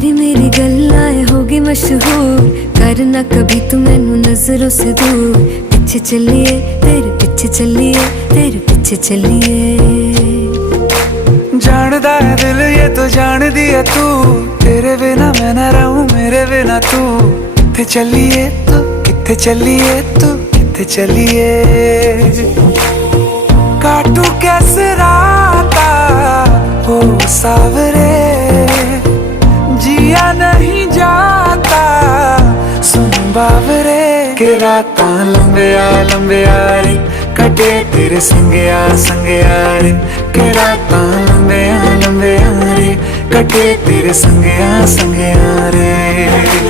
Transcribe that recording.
तेरी मेरी गल्लाएं होगी मशहूर, करना कभी तू मैनू नजरों से दूर। पीछे चलिए तेरे पीछे चलिए, तेरे पीछे चलिए। जानदा है दिल ये तो जान दिया तू, तेरे बिना मैं ना रहूं मेरे बिना तू। किथे चलिए तू, किथे चलिए तू, किथे चलिए। काटू कैसे राता हो सावरे, जिया नहीं जाता सुन बावरे। के राता लंबिया लंबिया रे, कटे तेरे संगया संगया रे। के राता लंबिया लंबिया रे, कटे तेरे संगया संगया रे।